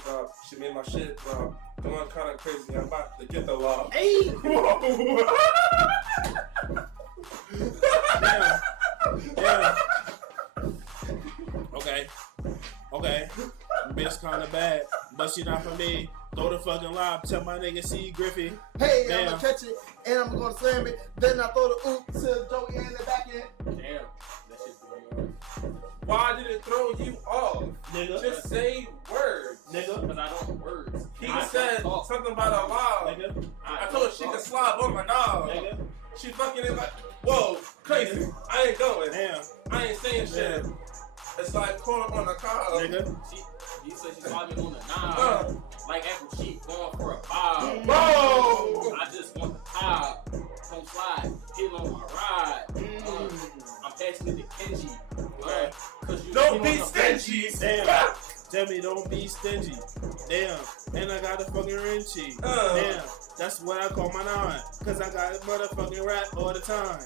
SpongeBob. She made my shit drop. Going kind of crazy. I'm about to get the law. Hey! Whoa. Yeah. Okay. Bitch kinda bad, but she not for me. Throw the fucking lob, tell my nigga C. Griffey. Hey, Damn. I'm gonna catch it and I'm gonna slam it. Then I throw the oop to Joey in the back end. Damn. That shit threw me off. Why did it throw you off? Nigga. Just say words. Nigga. Because I don't know words. He I said don't talk. something about a law. Nigga. I told her she could slob on my dog. Nigga. She fucking is like, whoa, crazy. I ain't going. Damn. I ain't saying shit. Yeah. It's like pulling on a car. Nigga. You said she saw me on the knob. Like Apple Cheek going for a bob. Whoa! I just want the top. Don't slide. Hit on my ride. I'm passing it to Kenji. Cause you Don't know be I'm stingy. Damn. Tell me don't be stingy. Damn. And I got a fucking wrenchy. Damn. That's what I call my nine. Cause I got a motherfucking rap all the time.